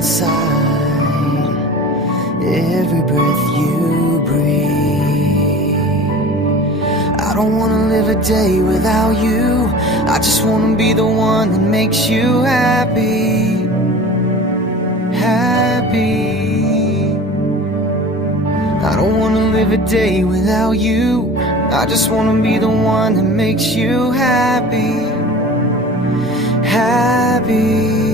inside every breath you breathe. I don't wanna live a day without you. I just wanna be the one that makes you happy. Happy. I don't wanna live a day without you. I just wanna be the one that makes you happy. Happy.